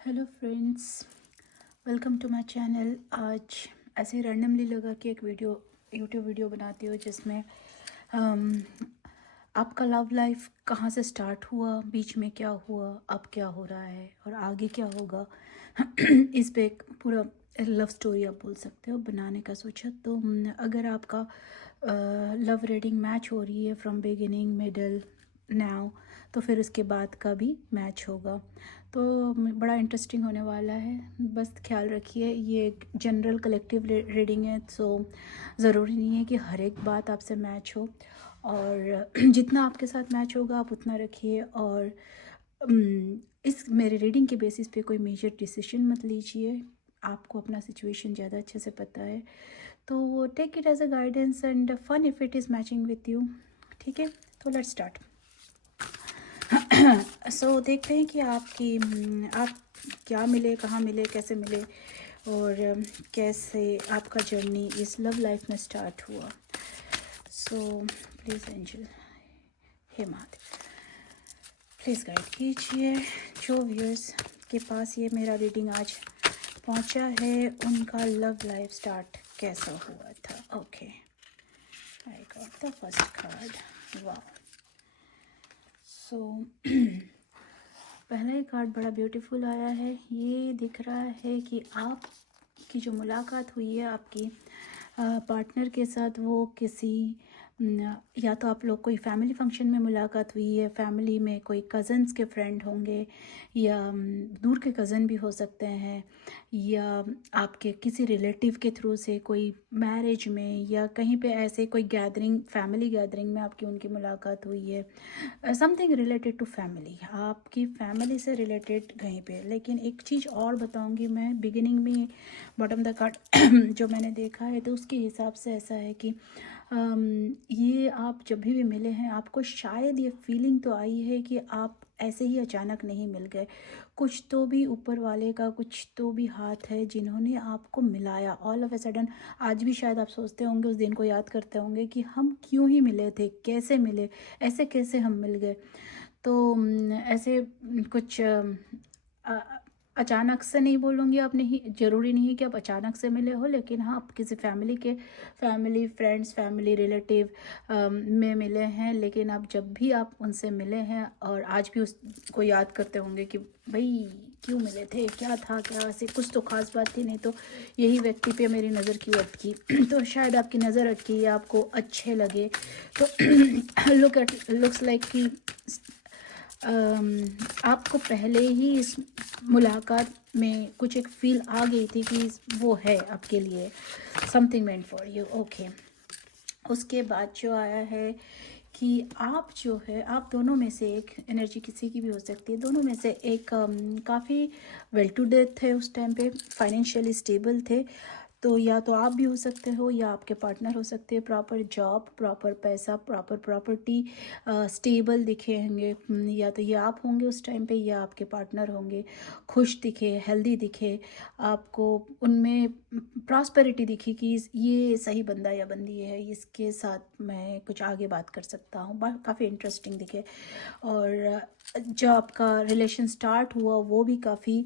Hello friends, welcome to my channel. आज ऐसे randomly लगा कि एक यूट्यूब वीडियो बनाती हूँ जिसमें अम, आपका लव लाइफ कहाँ से स्टार्ट हुआ, बीच में क्या हुआ, अब क्या हो रहा है और आगे क्या होगा। इस पे एक पूरा लव स्टोरी आप बोल सकते हो बनाने का सोचा। तो अगर आपका लव रीडिंग मैच हो रही है फ्रॉम बिगिनिंग मिडल नाउ, तो फिर उसके बाद का भी मैच होगा। तो बड़ा इंटरेस्टिंग होने वाला है। बस ख्याल रखिए ये एक जनरल कलेक्टिव रीडिंग है, सो ज़रूरी नहीं है कि हर एक बात आपसे मैच हो, और जितना आपके साथ मैच होगा आप उतना रखिए। और इस मेरे रीडिंग के बेसिस पे कोई मेजर डिसीजन मत लीजिए। आपको अपना सिचुएशन ज़्यादा अच्छे से पता है, तो take it as a guidance and fun if it is matching with you. ठीक है, तो लेट्स स्टार्ट। सो देखते हैं कि आप क्या मिले, कहाँ मिले, कैसे मिले, और कैसे आपका जर्नी इस लव लाइफ में स्टार्ट हुआ। सो प्लीज़ एंजल, हे महादेव, प्लीज़ गाइड कीजिए। जो व्यूअर्स के पास ये मेरा रीडिंग आज पहुंचा है उनका लव लाइफ स्टार्ट कैसा हुआ था। Okay, I got the first card. वाह। सो पहला ही कार्ड बड़ा ब्यूटीफुल आया है। ये दिख रहा है कि आप की जो मुलाकात हुई है आपकी पार्टनर के साथ, वो किसी या तो आप लोग कोई फैमिली फंक्शन में मुलाकात हुई है, फैमिली में कोई कज़न्स के फ्रेंड होंगे, या दूर के कज़न भी हो सकते हैं, या आपके किसी रिलेटिव के थ्रू से कोई मैरिज में या कहीं पे ऐसे कोई गैदरिंग, फैमिली गैदरिंग में आपकी उनकी मुलाकात हुई है। समथिंग रिलेटेड टू फैमिली, आपकी फैमिली से रिलेटेड कहीं पे। लेकिन एक चीज़ और बताऊंगी मैं, बिगिनिंग में बॉटम द कार्ड जो मैंने देखा है तो उसके हिसाब से ऐसा है कि ये आप जब भी मिले हैं आपको शायद ये फीलिंग तो आई है कि आप ऐसे ही अचानक नहीं मिल गए। कुछ तो भी ऊपर वाले का कुछ तो भी हाथ है जिन्होंने आपको मिलाया ऑल ऑफ ए सडन। आज भी शायद आप सोचते होंगे, उस दिन को याद करते होंगे कि हम क्यों ही मिले थे, कैसे मिले, ऐसे कैसे हम मिल गए। तो ऐसे कुछ अचानक से नहीं बोलूँगी, आप नहीं, ज़रूरी नहीं है कि आप अचानक से मिले हो, लेकिन हाँ आप किसी फैमिली फ्रेंड्स, फैमिली रिलेटिव में मिले हैं। लेकिन आप जब भी आप उनसे मिले हैं और आज भी उसको याद करते होंगे कि भाई क्यों मिले थे, क्या था, क्या ऐसे कुछ तो खास बात थी, नहीं तो यही व्यक्ति पे मेरी नज़र क्यों अटकी। तो शायद आपकी नज़र अटकी या आपको अच्छे लगे। तो लुक्स लाइक कि आपको पहले ही इस मुलाकात में कुछ एक फील आ गई थी कि वो है आपके लिए, something meant for you. Okay, उसके बाद जो आया है कि आप जो है, आप दोनों में से एक एनर्जी, किसी की भी हो सकती है, दोनों में से एक काफ़ी वेल टू डे थे उस टाइम पे, फाइनेंशियली स्टेबल थे। तो या तो आप भी हो सकते हो या आपके पार्टनर हो सकते हैं। प्रॉपर जॉब, प्रॉपर पैसा, प्रॉपर प्रॉपर्टी, स्टेबल दिखे होंगे। या तो ये आप होंगे उस टाइम पे या आपके पार्टनर होंगे। खुश दिखे, हेल्दी दिखे आपको, उनमें प्रॉस्पेरिटी दिखी कि ये सही बंदा या बंदी है, इसके साथ मैं कुछ आगे बात कर सकता हूँ। काफ़ी इंटरेस्टिंग दिखे। और जो आपका रिलेशन स्टार्ट हुआ वो भी काफ़ी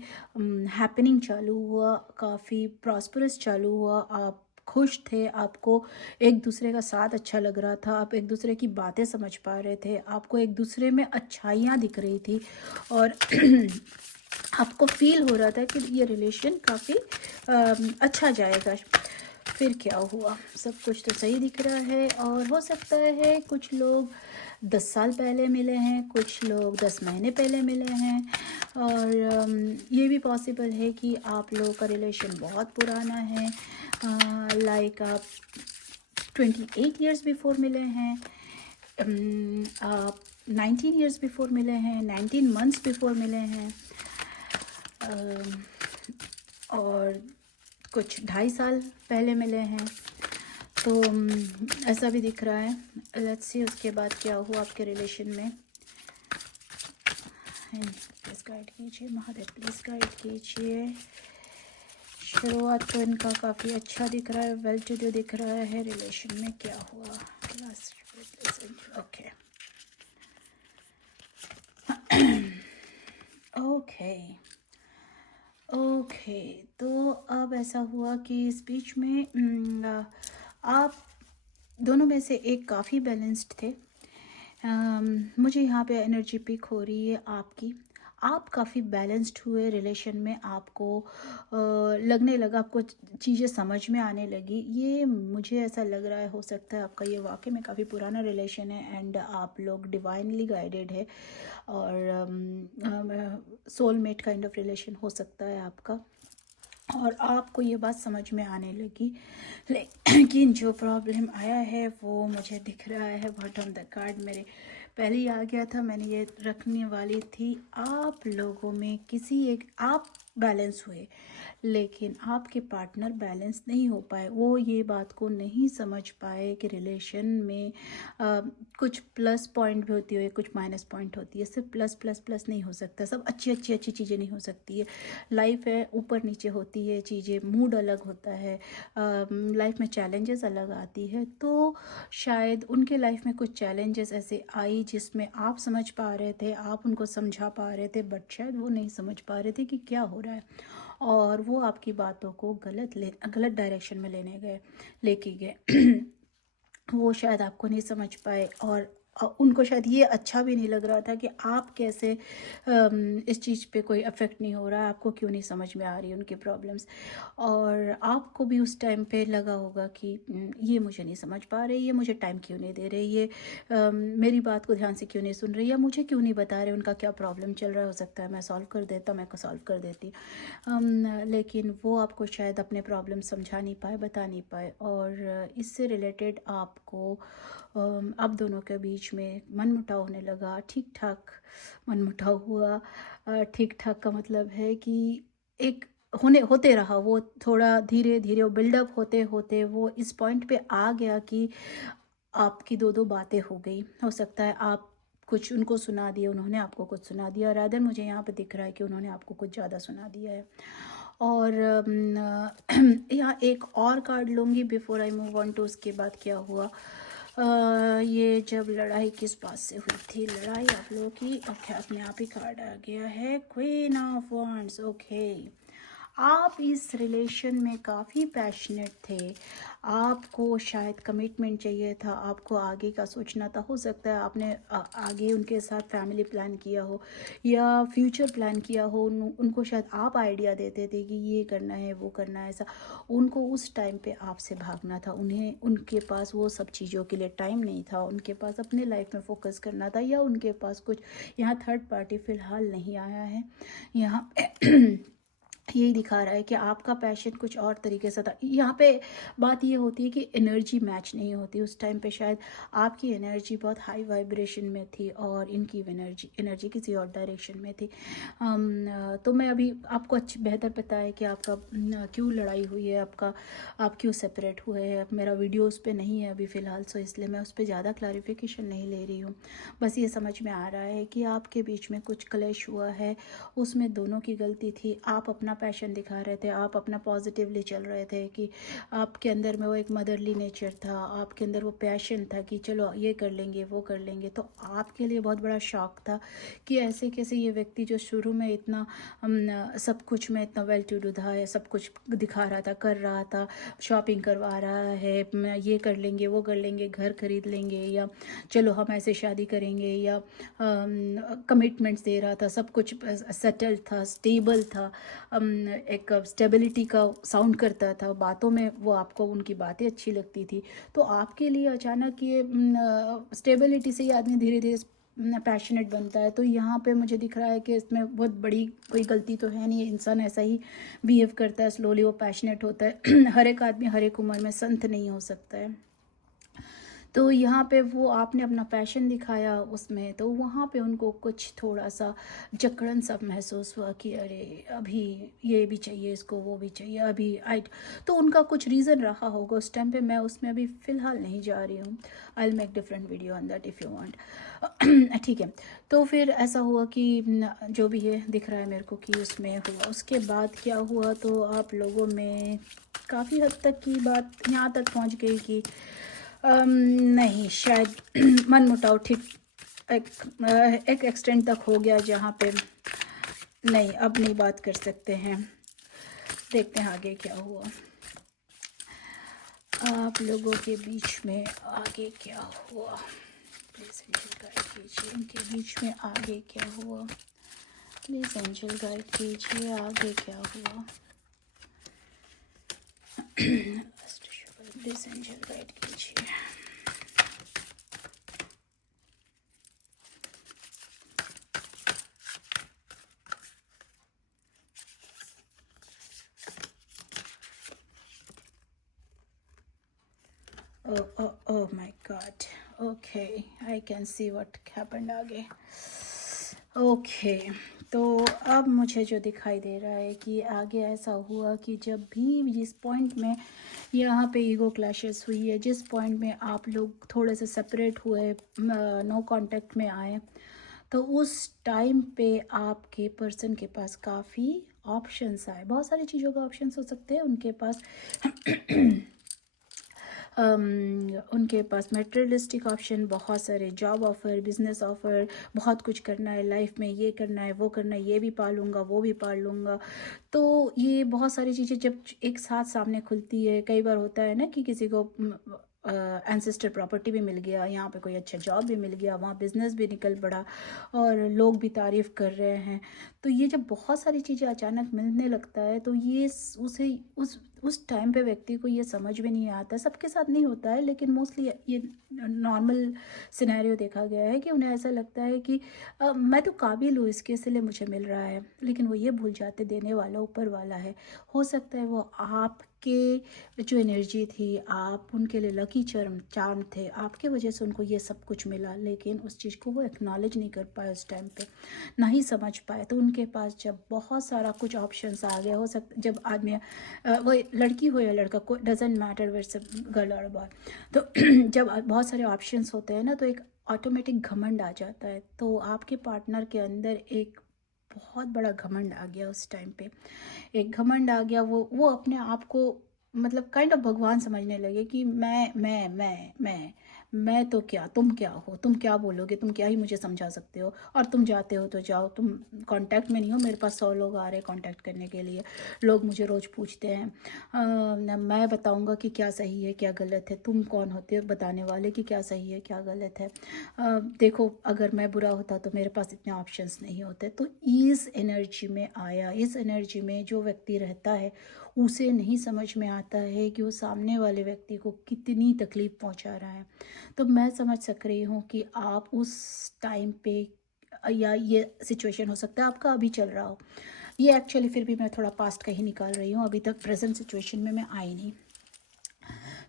हैपनिंग चालू हुआ, काफ़ी प्रॉस्परस चालू हुआ। आप खुश थे, आपको एक दूसरे का साथ अच्छा लग रहा था, आप एक दूसरे की बातें समझ पा रहे थे, आपको एक दूसरे में अच्छाइयाँ दिख रही थी, और आपको फील हो रहा था कि ये रिलेशन काफ़ी अच्छा जाएगा। फिर क्या हुआ, सब कुछ तो सही दिख रहा है। और हो सकता है कुछ लोग 10 साल पहले मिले हैं, कुछ लोग 10 महीने पहले मिले हैं, और ये भी पॉसिबल है कि आप लोगों का रिलेशन बहुत पुराना है, लाइक आप 28 ईयर्स बिफोर मिले हैं, आप 19 ईयर्स बिफोर मिले हैं, 19 मंथ्स बिफोर मिले हैं, और कुछ 2.5 साल पहले मिले हैं। तो ऐसा भी दिख रहा है। लेट्स सी उसके बाद क्या हुआ आपके रिलेशन में। प्लीज़ गाइड कीजिए महादेव, प्लीज़ गाइड कीजिए। शुरुआत तो इनका काफ़ी अच्छा दिख रहा है, वेल टू डू दिख रहा है। रिलेशन में क्या हुआ, ओके ओके। ऐसा हुआ कि इस बीच में आप दोनों में से एक काफ़ी बैलेंस्ड थे। मुझे यहाँ पे एनर्जी पिक हो रही है आपकी। आप काफ़ी बैलेंस्ड हुए रिलेशन में, आपको लगने लगा, आपको चीज़ें समझ में आने लगी। ये मुझे ऐसा लग रहा है, हो सकता है आपका ये वाकई में काफ़ी पुराना रिलेशन है एंड आप लोग डिवाइनली गाइडेड है और सोलमेट काइंड ऑफ रिलेशन हो सकता है आपका। और आपको ये बात समझ में आने लगी, लेकिन जो प्रॉब्लम आया है वो मुझे दिख रहा है बॉटम द कार्ड मेरे पहले ही आ गया था, मैंने ये रखने वाली थी। आप लोगों में किसी एक, आप बैलेंस हुए लेकिन आपके पार्टनर बैलेंस नहीं हो पाए। वो ये बात को नहीं समझ पाए कि रिलेशन में कुछ प्लस पॉइंट भी होती है, कुछ माइनस पॉइंट होती है। सिर्फ प्लस प्लस प्लस नहीं हो सकता, सब अच्छी चीज़ें नहीं हो सकती है। लाइफ है, ऊपर नीचे होती है चीज़ें, मूड अलग होता है, लाइफ में चैलेंजेस अलग आती है। तो शायद उनके लाइफ में कुछ चैलेंजेस ऐसे आई जिसमें आप समझ पा रहे थे, आप उनको समझा पा रहे थे, बट शायद वो नहीं समझ पा रहे थे कि क्या हो रहा है, और वो आपकी बातों को गलत डायरेक्शन में लेके गए। वो शायद आपको नहीं समझ पाए और उनको शायद ये अच्छा भी नहीं लग रहा था कि आप कैसे इस चीज़ पे कोई इफ़ेक्ट नहीं हो रहा है, आपको क्यों नहीं समझ में आ रही उनकी प्रॉब्लम्स। और आपको भी उस टाइम पे लगा होगा कि ये मुझे नहीं समझ पा रहे, ये मुझे टाइम क्यों नहीं दे रहे, ये मेरी बात को ध्यान से क्यों नहीं सुन रहे, या मुझे क्यों नहीं बता रहे उनका क्या प्रॉब्लम चल रहा है। हो सकता है मैं सॉल्व कर देता, मैं को सॉल्व कर देती, लेकिन वो आपको शायद अपने प्रॉब्लम समझा नहीं पाए, बता नहीं पाए। और इससे रिलेटेड आपको आप दोनों के बीच में मनमुटाव होने लगा। ठीक ठाक मनमुटाव हुआ। ठीक ठाक का मतलब है कि एक होते रहा, वो थोड़ा धीरे धीरे वो बिल्डअप होते होते वो इस पॉइंट पे आ गया कि आपकी दो बातें हो गई। हो सकता है आप कुछ उनको सुना दिए, उन्होंने आपको कुछ सुना दिया। रादर मुझे यहाँ पे दिख रहा है कि उन्होंने आपको कुछ ज़्यादा सुना दिया है। और यहाँ एक और कार्ड लूँगी before I move on to उसके बाद क्या हुआ। ये जब लड़ाई किस बात से हुई थी, लड़ाई आप लोगों की, ओके अपने आप ही कार्ड आ गया है, क्वीन ऑफ वांड्स। ओके, आप इस रिलेशन में काफ़ी पैशनेट थे, आपको शायद कमिटमेंट चाहिए था, आपको आगे का सोचना था। हो सकता है आपने आगे उनके साथ फैमिली प्लान किया हो या फ्यूचर प्लान किया हो। उनको शायद आप आइडिया देते थे कि ये करना है, वो करना है, ऐसा। उनको उस टाइम पे आपसे भागना था, उन्हें उनके पास वो सब चीज़ों के लिए टाइम नहीं था, उनके पास अपने लाइफ में फोकस करना था, या उनके पास कुछ, यहाँ थर्ड पार्टी फ़िलहाल नहीं आया है। यहाँ यही दिखा रहा है कि आपका पैशन कुछ और तरीके से था। यहाँ पे बात ये होती है कि एनर्जी मैच नहीं होती। उस टाइम पे शायद आपकी एनर्जी बहुत हाई वाइब्रेशन में थी और इनकी एनर्जी किसी और डायरेक्शन में थी। तो मैं अभी आपको बेहतर पता है कि आपका क्यों लड़ाई हुई है, आप क्यों सेपरेट हुए हैं। मेरा वीडियो उस पर नहीं है अभी फ़िलहाल, सो इसलिए मैं उस पर ज़्यादा क्लैरिफिकेशन नहीं ले रही हूँ। बस ये समझ में आ रहा है कि आपके बीच में कुछ क्लैश हुआ है, उसमें दोनों की गलती थी। आप अपना पैशन दिखा रहे थे, आप अपना पॉजिटिवली चल रहे थे कि आपके अंदर में वो एक मदरली नेचर था, आपके अंदर वो पैशन था कि चलो ये कर लेंगे, वो कर लेंगे। तो आपके लिए बहुत बड़ा शॉक था कि ऐसे कैसे ये व्यक्ति जो शुरू में इतना सब कुछ में इतना वेल टू डू था, सब कुछ दिखा रहा था, कर रहा था, शॉपिंग करवा रहा है, ये कर लेंगे, वो कर लेंगे, घर खरीद लेंगे, या चलो हम ऐसे शादी करेंगे, या कमिटमेंट्स दे रहा था, सब कुछ सेटल था, स्टेबल था, एक स्टेबिलिटी का साउंड करता था बातों में, वो आपको उनकी बातें अच्छी लगती थी। तो आपके लिए अचानक ये स्टेबिलिटी से ही आदमी धीरे धीरे पैशनेट बनता है। तो यहाँ पे मुझे दिख रहा है कि इसमें बहुत बड़ी कोई गलती तो है नहीं, इंसान ऐसा ही बिहेव करता है, स्लोली वो पैशनेट होता है। हर एक आदमी हर एक उम्र में संत नहीं हो सकता है। तो यहाँ पे वो आपने अपना पैशन दिखाया उसमें, तो वहाँ पे उनको कुछ थोड़ा सा जकड़न सा महसूस हुआ कि अरे अभी ये भी चाहिए इसको, वो भी चाहिए अभी तो उनका कुछ रीज़न रहा होगा उस टाइम पे। मैं उसमें अभी फ़िलहाल नहीं जा रही हूँ। I will make different video on that if you want. ठीक है, तो फिर ऐसा हुआ कि जो भी ये दिख रहा है मेरे को कि उसमें हुआ। उसके बाद क्या हुआ, तो आप लोगों में काफ़ी हद तक की बात यहाँ तक पहुँच गई कि नहीं, शायद मन मुटाव ठीक एक एक्सटेंड तक हो गया जहाँ पे नहीं, अब नहीं बात कर सकते हैं। देखते हैं आगे क्या हुआ आप लोगों के बीच में, आगे क्या हुआ। प्लीज़ एंजल गाइड कीजिए, इनके बीच में आगे क्या हुआ। प्लीज़ एंजल गाइड कीजिए, आगे क्या हुआ। प्लीज़ एंजल गाइड कीजिए। Oh my God. Okay, I can see what happened आगे। ओके तो अब मुझे जो दिखाई दे रहा है कि आगे ऐसा हुआ कि जब भी जिस पॉइंट में यहाँ पे ईगो क्लैशेस हुई है, जिस पॉइंट में आप लोग थोड़े से सेपरेट हुए, नो कांटेक्ट में आए, तो उस टाइम पे आपके पर्सन के पास काफ़ी ऑप्शंस आए। बहुत सारी चीज़ों का ऑप्शंस हो सकते हैं उनके पास। उनके पास मटेरियलिस्टिक ऑप्शन, बहुत सारे जॉब ऑफ़र, बिज़नेस ऑफ़र, बहुत कुछ करना है लाइफ में, ये करना है, वो करना है, ये भी पाल लूँगा, वो भी पाल लूँगा। तो ये बहुत सारी चीज़ें जब एक साथ सामने खुलती है, कई बार होता है ना कि किसी को एंसेस्टर प्रॉपर्टी भी मिल गया, यहाँ पे कोई अच्छा जॉब भी मिल गया, वहाँ बिज़नेस भी निकल पड़ा और लोग भी तारीफ़ कर रहे हैं। तो ये जब बहुत सारी चीज़ें अचानक मिलने लगता है तो ये उसे उस टाइम पे व्यक्ति को ये समझ में नहीं आता। सबके साथ नहीं होता है लेकिन मोस्टली ये नॉर्मल सिनेरियो देखा गया है कि उन्हें ऐसा लगता है कि मैं तो काबिल हूँ इसके, इसलिए मुझे मिल रहा है। लेकिन वो ये भूल जाते देने वाला ऊपर वाला है। हो सकता है वो आपके जो एनर्जी थी, आप उनके लिए लकी चार्म थे, आपके वजह से उनको ये सब कुछ मिला, लेकिन उस चीज़ को वो एक्नॉलेज नहीं कर पाए उस टाइम पे, ना ही समझ पाए। तो उनके पास जब बहुत सारा कुछ ऑप्शंस आ गया, हो सकता जब आदमी वो लड़की हो या लड़का, को डजेंट मैटर वेट्स गर्ल और बॉय, तो जब बहुत सारे ऑप्शंस होते हैं ना तो एक ऑटोमेटिक घमंड आ जाता है। तो आपके पार्टनर के अंदर एक बहुत बड़ा घमंड आ गया उस टाइम पे, एक घमंड आ गया। वो अपने आप को मतलब काइंड ऑफ भगवान समझने लगे कि मैं तो क्या, तुम क्या हो, तुम क्या बोलोगे, तुम क्या ही मुझे समझा सकते हो, और तुम जाते हो तो जाओ, तुम कांटेक्ट में नहीं हो। मेरे पास 100 लोग आ रहे हैं कांटेक्ट करने के लिए, लोग मुझे रोज़ पूछते हैं, मैं बताऊंगा कि क्या सही है क्या गलत है, तुम कौन होते हो बताने वाले कि क्या सही है क्या गलत है। देखो अगर मैं बुरा होता तो मेरे पास इतने ऑप्शंस नहीं होते। तो इस एनर्जी में आया, इस एनर्जी में जो व्यक्ति रहता है उसे नहीं समझ में आता है कि वो सामने वाले व्यक्ति को कितनी तकलीफ़ पहुंचा रहा है। तो मैं समझ सक रही हूँ कि आप उस टाइम पे, या ये सिचुएशन हो सकता है आपका अभी चल रहा हो, ये एक्चुअली फिर भी मैं थोड़ा पास्ट का ही निकाल रही हूँ, अभी तक प्रेजेंट सिचुएशन में मैं आई नहीं।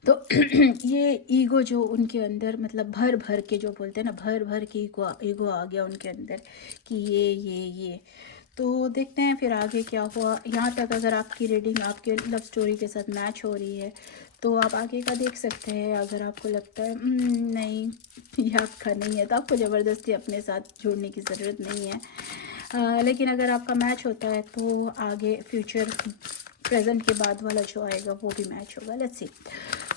तो ये ईगो जो उनके अंदर, मतलब भर भर के, जो बोलते हैं ना, भर भर के ईगो आ गया उनके अंदर कि ये। तो देखते हैं फिर आगे क्या हुआ। यहाँ तक अगर आपकी रीडिंग आपके लव स्टोरी के साथ मैच हो रही है तो आप आगे का देख सकते हैं। अगर आपको लगता है नहीं ये आपका नहीं है, तो आपको ज़बरदस्ती अपने साथ जोड़ने की ज़रूरत नहीं है। लेकिन अगर आपका मैच होता है तो आगे फ्यूचर, प्रेजेंट के बाद वाला जो आएगा वो भी मैच होगा। Let's see.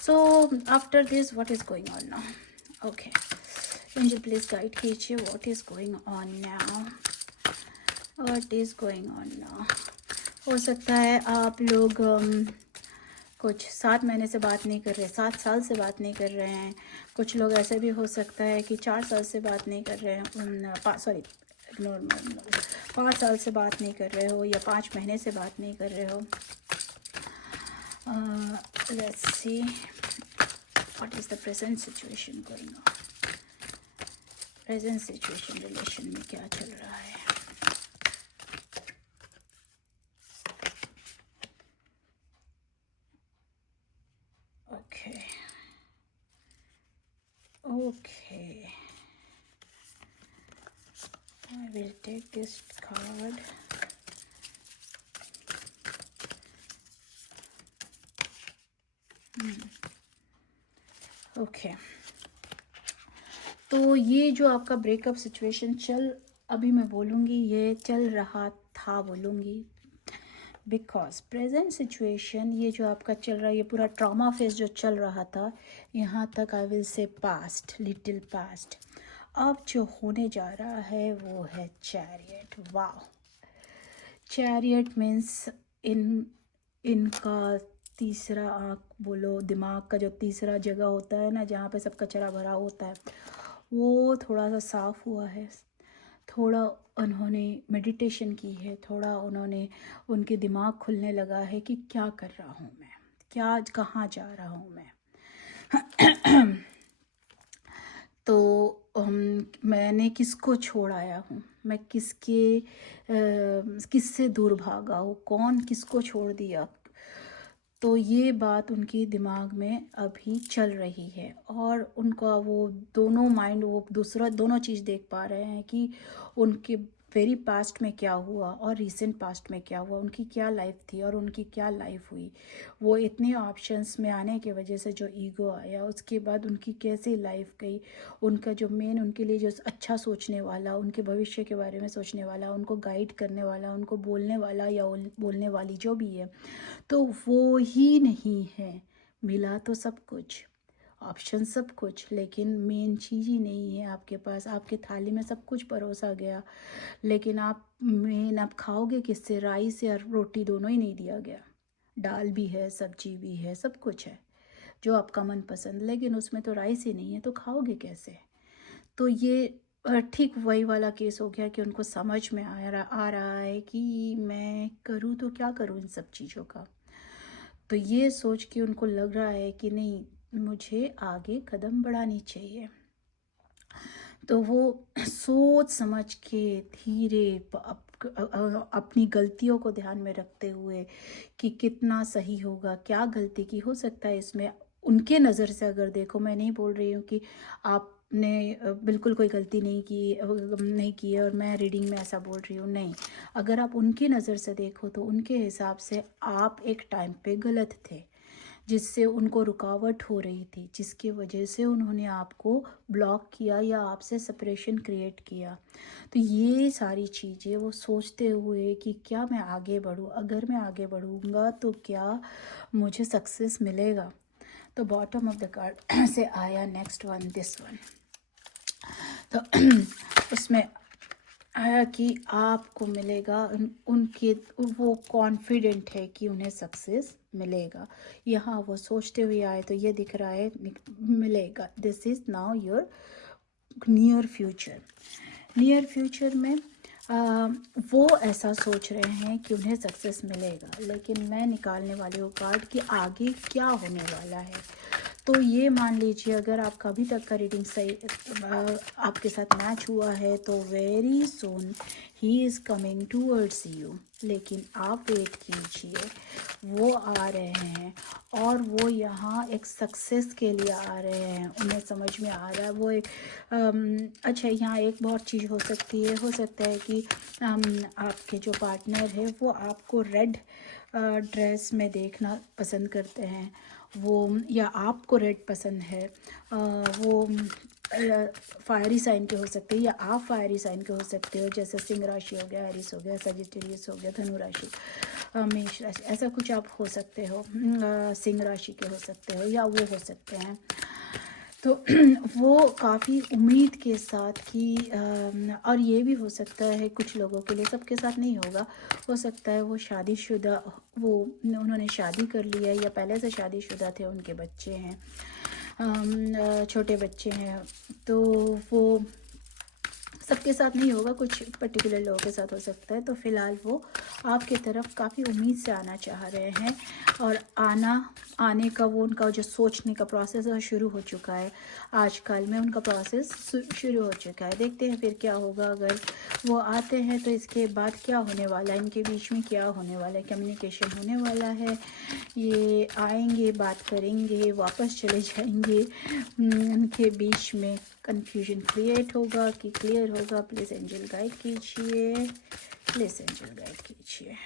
So after this what is going on now. Okay angel please guide कीजिए, what is going on now, what is going on now. हो सकता है आप लोग कुछ 7 महीने से बात नहीं कर रहे, 7 साल से बात नहीं कर रहे हैं। कुछ लोग ऐसे भी हो सकता है कि 4 साल से बात नहीं कर रहे हैं, सॉरी इग्नोर 5 साल से बात नहीं कर रहे हो, या 5 महीने से बात नहीं कर रहे हो। Let's see what is the present situation going on. Present situation relation में क्या चल रहा है। Okay. Okay. I will take this card. Okay. तो ये जो आपका ब्रेकअप सिचुएशन अभी मैं बोलूँगी ये चल रहा था बोलूँगी, बिकॉज प्रेजेंट सिचुएशन ये जो आपका चल रहा है, ये पूरा ट्रॉमा फेज जो चल रहा था यहाँ तक, I will say past, little past. अब जो होने जा रहा है वो है चैरियट। वाह, चैरियट मीन्स इन इनका तीसरा आँख बोलो, दिमाग का जो तीसरा जगह होता है ना, जहाँ पे सब कचरा भरा होता है, वो थोड़ा सा साफ़ हुआ है। थोड़ा उन्होंने मेडिटेशन की है, थोड़ा उन्होंने, उनके दिमाग खुलने लगा है कि क्या कर रहा हूँ मैं, क्या कहाँ जा रहा हूँ मैं। तो मैंने किसको छोड़ आया हूँ, मैं किससे दूर भागा हूँ, कौन किसको छोड़ दिया। तो ये बात उनके दिमाग में अभी चल रही है, और उनका वो दोनों माइंड, वो दूसरा दोनों चीज़ देख पा रहे हैं कि उनके वेरी पास्ट में क्या हुआ और रिसेंट पास्ट में क्या हुआ, उनकी क्या लाइफ थी और उनकी क्या लाइफ हुई। वो इतने ऑप्शंस में आने की वजह से जो ईगो आया, उसके बाद उनकी कैसी लाइफ गई, उनका जो मेन उनके लिए जो अच्छा सोचने वाला, उनके भविष्य के बारे में सोचने वाला, उनको गाइड करने वाला, उनको बोलने वाला या बोलने वाली जो भी है, तो वो ही नहीं है। मिला तो सब कुछ, ऑप्शन सब कुछ, लेकिन मेन चीज़ ही नहीं है आपके पास। आपके थाली में सब कुछ परोसा गया, लेकिन आप खाओगे किससे? राइस या रोटी, दोनों ही नहीं दिया गया। दाल भी है, सब्जी भी है, सब कुछ है जो आपका मनपसंद, लेकिन उसमें तो राइस ही नहीं है, तो खाओगे कैसे? तो ये ठीक वही वाला केस हो गया कि उनको समझ में आ रहा है कि मैं करूँ तो क्या करूँ इन सब चीज़ों का। तो ये सोच के उनको लग रहा है कि नहीं, मुझे आगे कदम बढ़ानी चाहिए। तो वो सोच समझ के धीरे अपनी गलतियों को ध्यान में रखते हुए कि कितना सही होगा, क्या गलती की हो सकता है इसमें, उनके नज़र से अगर देखो, मैं नहीं बोल रही हूँ कि आपने बिल्कुल कोई गलती नहीं की है और मैं रीडिंग में ऐसा बोल रही हूँ, नहीं। अगर आप उनकी नज़र से देखो तो उनके हिसाब से आप एक टाइम पे गलत थे, जिससे उनको रुकावट हो रही थी, जिसकी वजह से उन्होंने आपको ब्लॉक किया या आपसे सेपरेशन क्रिएट किया। तो ये सारी चीज़ें वो सोचते हुए कि क्या मैं आगे बढ़ूँ, अगर मैं आगे बढ़ूँगा तो क्या मुझे सक्सेस मिलेगा। तो बॉटम ऑफ द कार्ड से आया नेक्स्ट वन, दिस वन। तो उसमें आया कि आपको मिलेगा, उनके वो कॉन्फिडेंट है कि उन्हें सक्सेस मिलेगा। यहाँ वो सोचते हुए आए तो ये दिख रहा है मिलेगा। This is now your near future. Near future में वो ऐसा सोच रहे हैं कि उन्हें सक्सेस मिलेगा, लेकिन मैं निकालने वाली हूँ कार्ड कि आगे क्या होने वाला है। तो ये मान लीजिए, अगर आपका अभी तक का रीडिंग सही आपके साथ मैच हुआ है, तो very soon he is coming towards you, लेकिन आप वेट कीजिए, वो आ रहे हैं और वो यहाँ एक सक्सेस के लिए आ रहे हैं। उन्हें समझ में आ रहा है वो एक अच्छा, यहाँ एक बहुत चीज़ हो सकती है, हो सकता है कि आपके जो पार्टनर है वो आपको रेड ड्रेस में देखना पसंद करते हैं, वो, या आपको रेड पसंद है। वो फायरी साइन के हो सकते हैं या आप फायरी साइन के हो सकते हो, जैसे सिंह राशि हो गया, एरिस हो गया, सजिटेरियस हो गया, धनु राशि, मेष राशि, ऐसा कुछ आप हो सकते हो। सिंह राशि के हो सकते हो या वो हो सकते हैं। तो वो काफ़ी उम्मीद के साथ कि और ये भी हो सकता है कुछ लोगों के लिए, सबके साथ नहीं होगा, हो सकता है वो शादीशुदा, वो उन्होंने शादी कर लिया या पहले से शादीशुदा थे, उनके बच्चे हैं, छोटे बच्चे हैं। तो वो सबके साथ नहीं होगा, कुछ पर्टिकुलर लोगों के साथ हो सकता है। तो फ़िलहाल वो आपके तरफ काफ़ी उम्मीद से आना चाह रहे हैं, और आने का वो उनका जो सोचने का प्रोसेस है शुरू हो चुका है। आजकल में उनका प्रोसेस शुरू हो चुका है। देखते हैं फिर क्या होगा। अगर वो आते हैं तो इसके बाद क्या होने वाला है, इनके बीच में क्या होने वाला है, कम्युनिकेशन होने वाला है, ये आएंगे, बात करेंगे, वापस चले जाएंगे, उनके बीच में कंफ्यूजन क्रिएट होगा कि क्लियर होगा। प्लीज़ एंजल गाइड कीजिए, प्लीज़ एंजल गाइड कीजिए।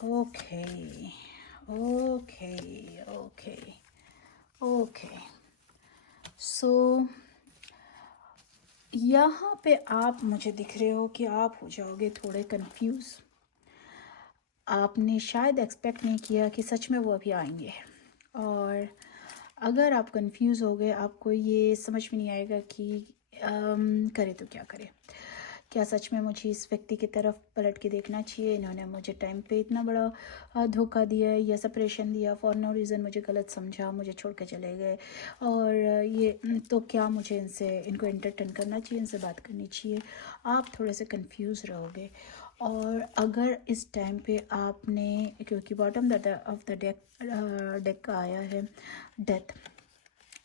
Okay okay okay okay. So यहाँ पे आप मुझे दिख रहे हो कि आप हो जाओगे थोड़े कंफ्यूज। आपने शायद एक्सपेक्ट नहीं किया कि सच में वो अभी आएंगे, और अगर आप कंफ्यूज हो गए, आपको ये समझ में नहीं आएगा कि करे तो क्या करे। क्या सच में मुझे इस व्यक्ति की तरफ पलट के देखना चाहिए? इन्होंने मुझे टाइम पे इतना बड़ा धोखा दिया है या सेपरेशन दिया, फॉर नो रीज़न मुझे गलत समझा, मुझे छोड़ के चले गए। और ये तो क्या मुझे इनको एंटरटेन करना चाहिए, इनसे बात करनी चाहिए? आप थोड़े से कंफ्यूज रहोगे। और अगर इस टाइम पे आपने, क्योंकि बॉटम ऑफ द डेक का आया है डेथ,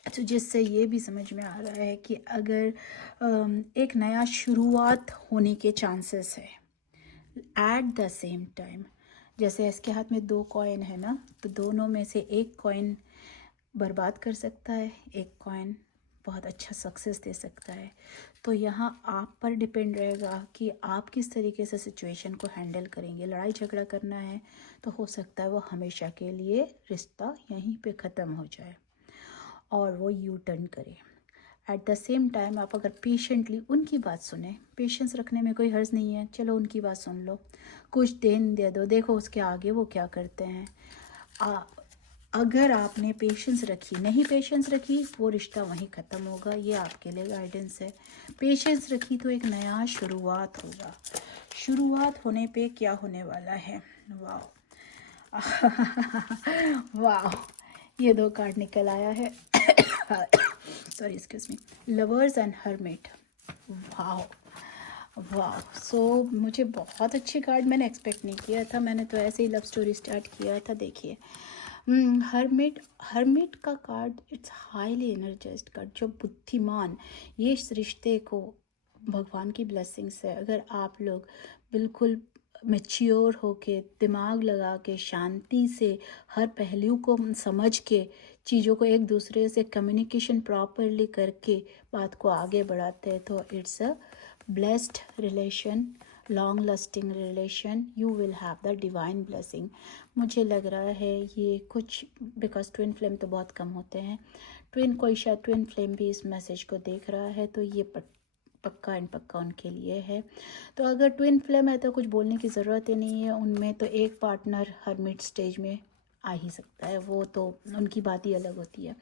तो जिससे ये भी समझ में आ रहा है कि अगर एक नया शुरुआत होने के चांसेस है एट द सेम टाइम। जैसे इसके हाथ में 2 कॉइन है ना, तो दोनों में से एक कॉइन बर्बाद कर सकता है, एक कॉइन बहुत अच्छा सक्सेस दे सकता है। तो यहाँ आप पर डिपेंड रहेगा कि आप किस तरीके से सिचुएशन को हैंडल करेंगे। लड़ाई झगड़ा करना है तो हो सकता है वो हमेशा के लिए रिश्ता यहीं पे ख़त्म हो जाए और वो यू टर्न करे। एट द सेम टाइम आप अगर पेशेंटली उनकी बात सुने, पेशेंस रखने में कोई हर्ज नहीं है, चलो उनकी बात सुन लो, कुछ दिन दे दो, देखो उसके आगे वो क्या करते हैं। अगर आपने पेशेंस रखी, नहीं पेशेंस रखी, वो रिश्ता वहीं ख़त्म होगा। ये आपके लिए गाइडेंस है। पेशेंस रखी तो एक नया शुरुआत होगा। शुरुआत होने पे क्या होने वाला है? वाह वाह, ये 2 कार्ड निकल आया है। Sorry, excuse me. Lovers and hermit. वाह वाह, सो मुझे बहुत अच्छे कार्ड, मैंने एक्सपेक्ट नहीं किया था। मैंने तो ऐसे ही लव स्टोरी स्टार्ट किया था। देखिए, हर्मिट का card, it's highly energised card, जो बुद्धिमान, ये इस रिश्ते को भगवान की ब्लेसिंग्स है। अगर आप लोग बिल्कुल मैच्योर होके, दिमाग लगा के, शांति से हर पहलू को समझ के, चीज़ों को एक दूसरे से कम्युनिकेशन प्रॉपरली करके बात को आगे बढ़ाते हैं, तो it's a blessed relation, long lasting relation. You will have the divine blessing. मुझे लग रहा है ये कुछ, बिकॉज ट्विन फ्लेम तो बहुत कम होते हैं, कोई शायद ट्विन फ्लेम भी इस मैसेज को देख रहा है, तो ये पक्का एंड पक्का उनके लिए है। तो अगर ट्विन फ्लेम है तो कुछ बोलने की ज़रूरत ही नहीं है। उनमें तो एक पार्टनर हर मिड स्टेज में आ ही सकता है, वो तो उनकी बात ही अलग होती है।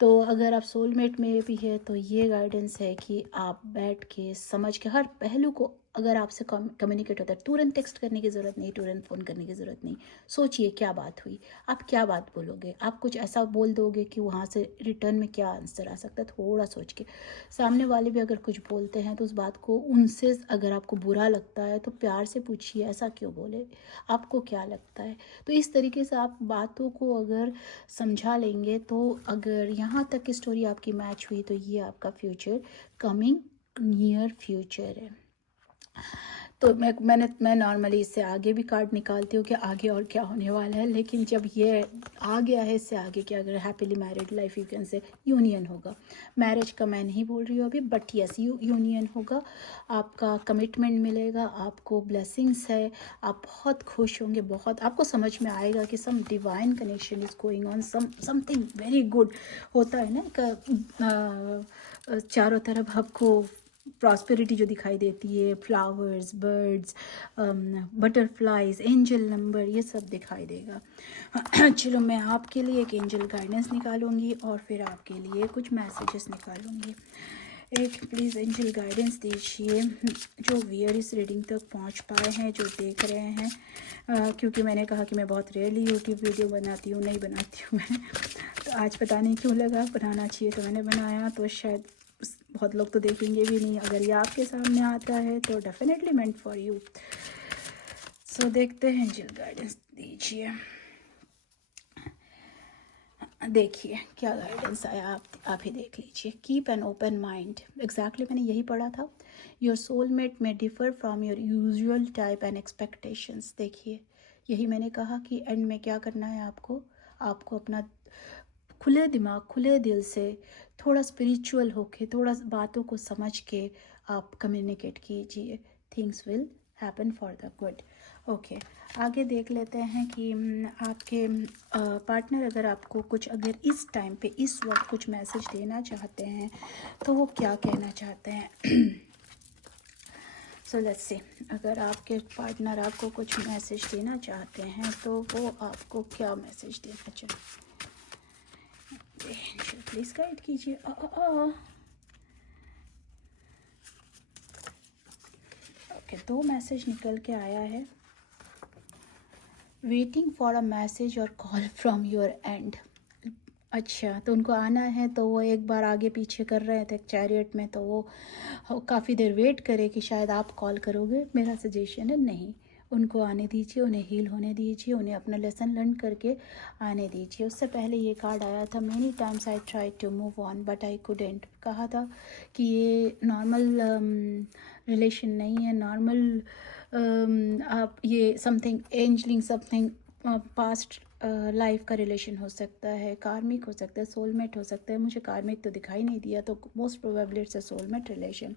तो अगर आप सोलमेट में भी है तो ये गाइडेंस है कि आप बैठ के समझ के हर पहलू को, अगर आपसे कम्युनिकेट होता है, तुरंत टेक्स्ट करने की ज़रूरत नहीं, तुरंत फ़ोन करने की ज़रूरत नहीं। सोचिए क्या बात हुई, आप क्या बात बोलोगे, आप कुछ ऐसा बोल दोगे कि वहाँ से रिटर्न में क्या आंसर आ सकता है। थोड़ा सोच के, सामने वाले भी अगर कुछ बोलते हैं तो उस बात को, उनसे अगर आपको बुरा लगता है तो प्यार से पूछिए, ऐसा क्यों बोले, आपको क्या लगता है। तो इस तरीके से आप बातों को अगर समझा लेंगे, तो अगर यहाँ तक की स्टोरी आपकी मैच हुई, तो ये आपका फ्यूचर, कमिंग नियर फ्यूचर है। तो मैं नॉर्मली इससे आगे भी कार्ड निकालती हूँ कि आगे और क्या होने वाला है, लेकिन जब ये आ गया है, इससे आगे क्या, अगर happily married life, you can say union होगा। मैरिज का मैं नहीं बोल रही हूँ अभी, बट यस, यूनियन होगा, आपका कमिटमेंट मिलेगा, आपको ब्लेसिंग्स है, आप बहुत खुश होंगे, बहुत आपको समझ में आएगा कि some divine connection is going on, something very good होता है ना। चारों तरफ आपको प्रॉस्पेरिटी जो दिखाई देती है, flowers, birds, butterflies, angel number, ये सब दिखाई देगा। चलो, मैं आपके लिए एक एंजल गाइडेंस निकालूंगी और फिर आपके लिए कुछ मैसेजेस निकालूंगी। एक प्लीज़ एंजल गाइडेंस दीजिए, जो व्यूअर इस रीडिंग तक पहुंच पाए हैं, जो देख रहे हैं, क्योंकि मैंने कहा कि मैं बहुत रेयरली यूट्यूब वीडियो बनाती हूँ, नहीं बनाती हूँ मैं, तो आज पता नहीं क्यों लगा बनाना चाहिए, तो मैंने बनाया। तो शायद बहुत लोग तो देखेंगे भी नहीं, अगर ये आपके सामने आता है तो डेफिनेटली मेंट फॉर यू। सो देखते हैं, एंजल गाइडेंस दीजिए। देखिए क्या गाइडेंस आया, आप ही देख लीजिए। Keep an open mind, exactly मैंने यही पढ़ा था। योर सोलमेट में differ from your usual type and expectations. देखिए, यही मैंने कहा कि एंड में क्या करना है आपको अपना खुले दिमाग, खुले दिल से, थोड़ा स्पिरिचुअल होके, थोड़ा बातों को समझ के आप कम्युनिकेट कीजिए। Things will happen for the good. Okay, आगे देख लेते हैं कि आपके पार्टनर अगर आपको कुछ, अगर इस टाइम पे, इस वक्त कुछ मैसेज देना चाहते हैं तो वो क्या कहना चाहते हैं। सो लेट्स सी, अगर आपके पार्टनर आपको कुछ मैसेज देना चाहते हैं तो वो आपको क्या मैसेज देना चाहते हैं। प्लीज गाइड कीजिए। ओके, 2 मैसेज निकल के आया है। वेटिंग फॉर अ मैसेज और कॉल फ्रॉम योर एंड। अच्छा, तो उनको आना है, तो वो एक बार आगे पीछे कर रहे थे चैरियट में, तो वो काफ़ी देर वेट करे कि शायद आप कॉल करोगे। मेरा सजेशन है नहीं, उनको आने दीजिए, उन्हें हील होने दीजिए, उन्हें अपना लेसन लर्न करके आने दीजिए। उससे पहले ये कार्ड आया था, many times I try to move on but I couldn't. कहा था कि ये नॉर्मल रिलेशन नहीं है, नॉर्मल आप ये समथिंग एंजलिंग समथिंग पास्ट लाइफ का रिलेशन हो सकता है, कार्मिक हो सकता है, सोलमेट हो सकता है। मुझे कार्मिक तो दिखाई नहीं दिया, तो most probably it's a soulmate relation.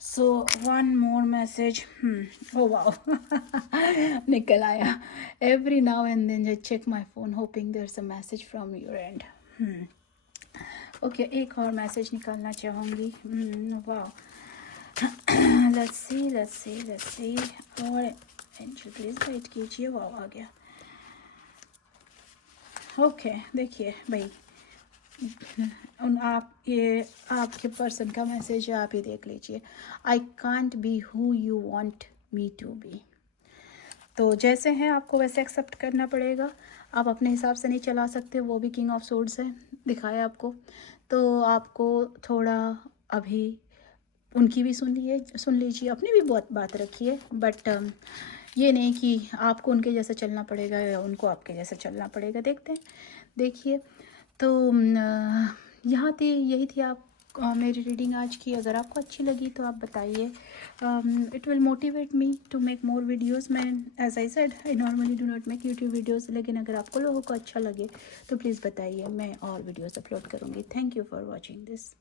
So one more message, oh wow निकल आया। Every now and then I check my phone hoping there is a message from your end. Okay, एक और मैसेज निकालना चाहूँगी। वाओ, let's see और angel please guide कीजिए। Wow, आ गया। ओके, देखिए भाई, आप ये आपके पर्सन का मैसेज है, आप ही देख लीजिए। I can't be who you want me to be. तो जैसे हैं आपको वैसे एक्सेप्ट करना पड़ेगा। आप अपने हिसाब से नहीं चला सकते, वो भी किंग ऑफ सोर्ड्स है, दिखाया आपको। तो आपको थोड़ा अभी उनकी भी सुन लीजिए, अपनी भी बहुत बात रखिए, बट ये नहीं कि आपको उनके जैसा चलना पड़ेगा या उनको आपके जैसा चलना पड़ेगा। देखते हैं, देखिए। तो यहाँ थी, यही थी आप मेरी रीडिंग आज की। अगर आपको अच्छी लगी तो आप बताइए, it will motivate me to make more videos. मैं as I said I normally do not make YouTube videos, लेकिन अगर आपको लोगों को अच्छा लगे तो प्लीज़ बताइए, मैं और वीडियोस अपलोड करूँगी। Thank you for watching this.